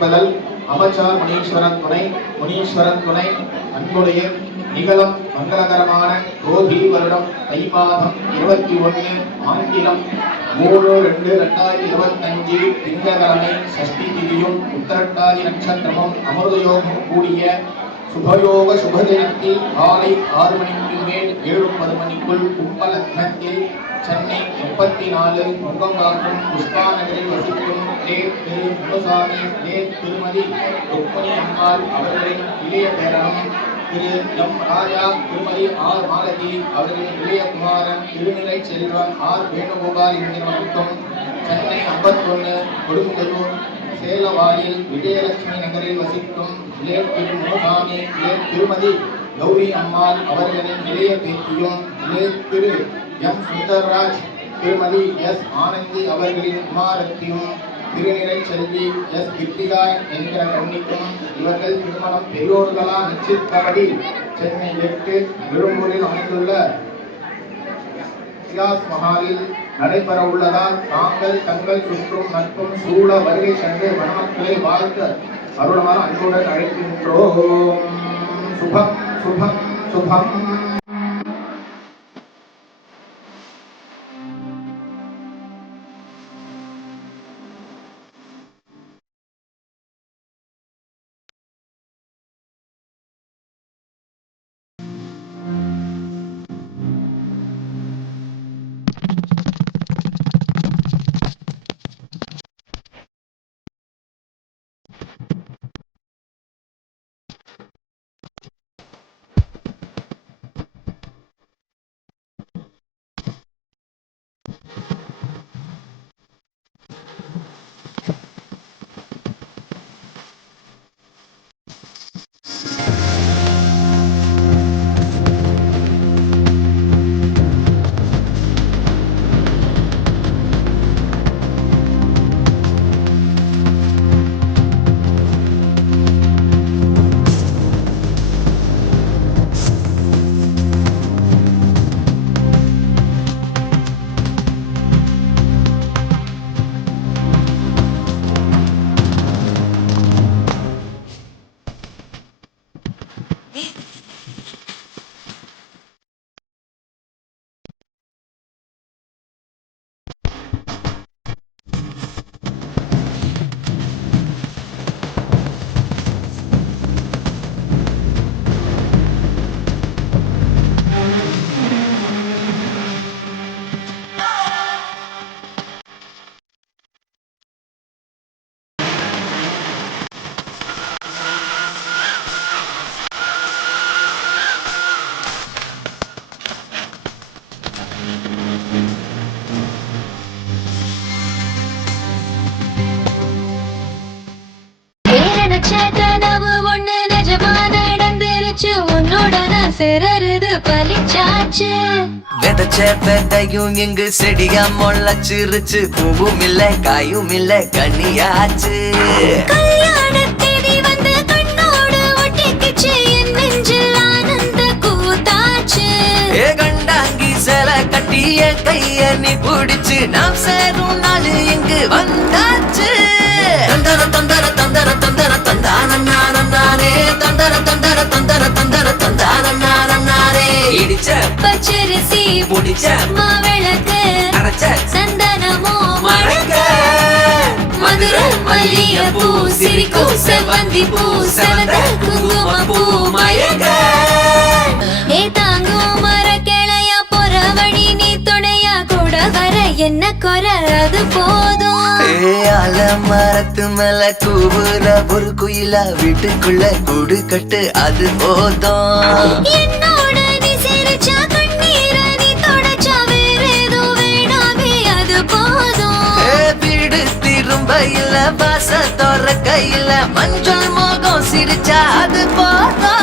அமைப்பதல் அமைச்சார் முனீஸ்வரன் துணை அன்புடைய நிகழும் மங்களகரமான கோபி வருடம் தை மாதம் 21 ஆங்கிலம் 3/2/2025 திங்கட்கிழமை சஷ்டி திதியும் உத்தரட்டாதி நட்சத்திரமும் அமிர்தயோகம் கூடிய சுபயோக சுபதினத்தில் காலை 6 மணிக்கு மேல் 7:30 மணிக்குள் கும்பலக்னத்தில் சென்னை 34 நுங்கம்பாக்கம் புஷ்பா நகரில் வசிக்கும் திரு முனுசாமி திருமதி ருக்மணி அம்மாள் அவர்களின் இளைய பேரனும் திரு எம் ராஜா திருமதி ஆர் மாலதி அவர்களின் இளைய குமாரன் திருநிலை செல்வன் ஆர் வேணுகோபால் என்கிறவருக்கும் சென்னை 51 கொடுமுகையூர் சேலவாயில் விஜயலட்சுமி நகரில் வசிக்கும் திரு முனுசாமி திருமதி கௌரி அம்மாள் அவர்களின் இளைய பேத்தியும் திரு எம் சுந்தர்ராஜ் திருமதி எஸ் ஆனந்தி அவர்களின் குமாரத்தியும் திருநிலை செல்வி எஸ் கிருத்திகா என்கிற கன்னிக்கும் இவர்கள் திருமணம் பெரியோர்களால் நிச்சயித்தபடி சென்னை 8 விழும்பூரில் அமைந்துள்ள மஹாலில் நடைபெற உள்ளதால் தாங்கள் தங்கள் சுற்றும் நட்பும் சூழ வருகை சென்று மணமக்களை வாழ்த்து அருளமான அன்புடன் அழைக்கின்றோம். சுபம் சுபம் சுபம். விதைச்ச விதையும் இங்கு செடியா முளைச்சிருச்சு. பூவும் இல்ல காயும் இல்ல கனியாச்சு. கல்யாண தேதி வந்து கண்ணோடு ஒட்டிக்கிச்சு. என் நெஞ்சில் ஆனந்த கூத்தாச்சு. ஏ கண்டாங்கி சில கட்டிய கைய நீ பிடிச்சு நாம் சேரும் நாள் இங்கு வந்தாச்சு. தந்தர தந்தர தந்தர தந்தர தந்தானே தந்தர தந்தர தந்தர தந்தர தந்தானே இடிச்ச பச்சரிசி முடிச்ச மாவிளக்கு அரைச்ச சந்தனமோ மழக்க மதுர மல்லிய பூ சிரிக்கும் செவ்வந்தி பூ செவந்த குங்கும பூ மயக்க ஏ தாங்கும் மர கிளையா போற வழி நீ துணையா கூட வர என்ன குறை அது போதும். அல மரத்து மேல கூவுற ஒரு குயிலா வீட்டுக்குள்ள கூடு கட்டு அது போதும். என்னோட நீ சிரிச்சா கண்ணீர நீ தொடச்சா வேற ஏதோ வேணாமே அது போதும். வீடு திரும்ப இல்ல வாச தோற கையில மஞ்சள் மோகம் சிரிச்சா அது போதும்.